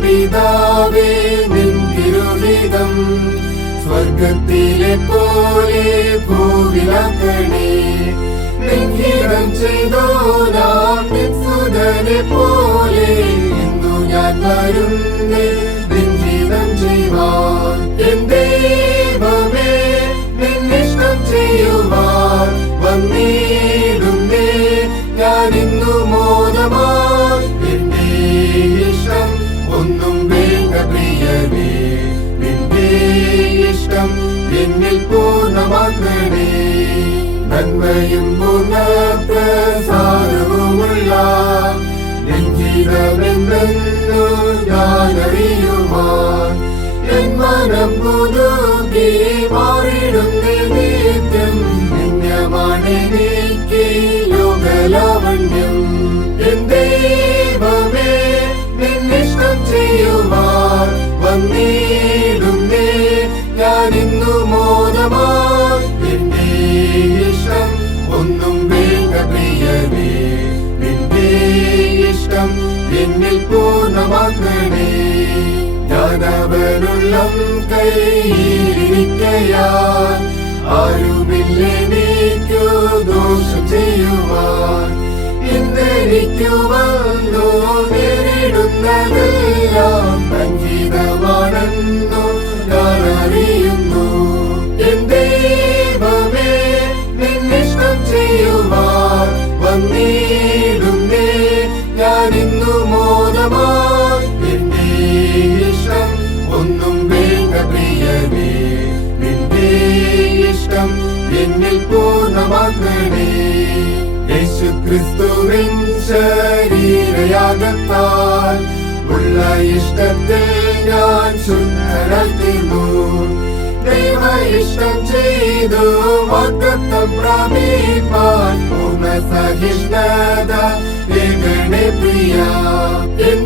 പിതാവേ നിൻ തിരുഹിതം സ്വർഗത്തിലെ പോലെ ഭൂവിലാക്കണേ. നിൻഹിതം ചെയ്തോ നാം നിൻസുതനെ പോലെ ഇന്നു ഞാൻ വരുന്നേ നിൻഹിതം ചെയ്യുവാൻ. എൻ ദൈവമേ നിന്നിഷ്ടം ചെയ്യുവാൻ വന്നിടുന്നേ ഞാൻ ഇന്നു മോദമായി. എന്റെ ഇഷ്ടം ഒന്നും വേണ്ട പ്രിയനേ, നിന്റെ ഇഷ്ടം എന്നിൽ പൂർണ്ണമാക്കണേ. നന്മയും പൂർണ്ണപ്രസാദവുമുള്ള നിൻഹിതമെന്നു ഞാൻ അറിയുവാൻ. എൻ മനം പുതുക്കി മാറിടുന്നേ നിത്യം നിന്യമാണെനിക്ക് ലോകലാവണ്യം. എൻ ദൈവമേ നിന്നിഷ്ടം ചെയ്യുവാൻ വന്നിടുന്നേ ഞാൻ ഇന്നു മോദമായി. എന്റെ ഇഷ്ടം ഒന്നും വേണ്ട പ്രിയനേ, നിന്റെ ഇഷ്ടം എന്നിൽ പൂർണ്ണമാക്കണേ. ഞാനവനുള്ളം കൈയിരിക്കയാൽ ആരുമില്ലെനിക്കു ദോഷം ചെയ്യുവാൻ. ഇന്നെനിക്കു വന്നു നേരിടുന്നതെല്ലാം സംഗീതമാണെന്നു ഞാൻ അറിയുന്നു. എൻ ദൈവമേ നിന്നിഷ്ടം ചെയ്യുവാൻ വന്നിടുന്നേ ഞാൻ ഇന്നു മോദമായി. എന്റെ ഇഷ്ടം ഒന്നും വേണ്ട പ്രിയനേ, നിന്റെ ഇഷ്ടം എന്നിൽ പൂർണ്ണമാക്കണേ. യേശുക്രിസ്തുവിൻ ശരീരയാഗത്താൽ ഉള്ള ഇഷ്ടത്തിൽ ഞാൻ ശുദ്ധനായി തീർന്നു. ദൈവ ഇഷ്ടം ചെയ്തു വാഗ്ദത്തം പ്രാപിപ്പാൻ പൂർണ്ണ സഹിഷ്ണുത ഏകണേ പ്രിയ. എൻ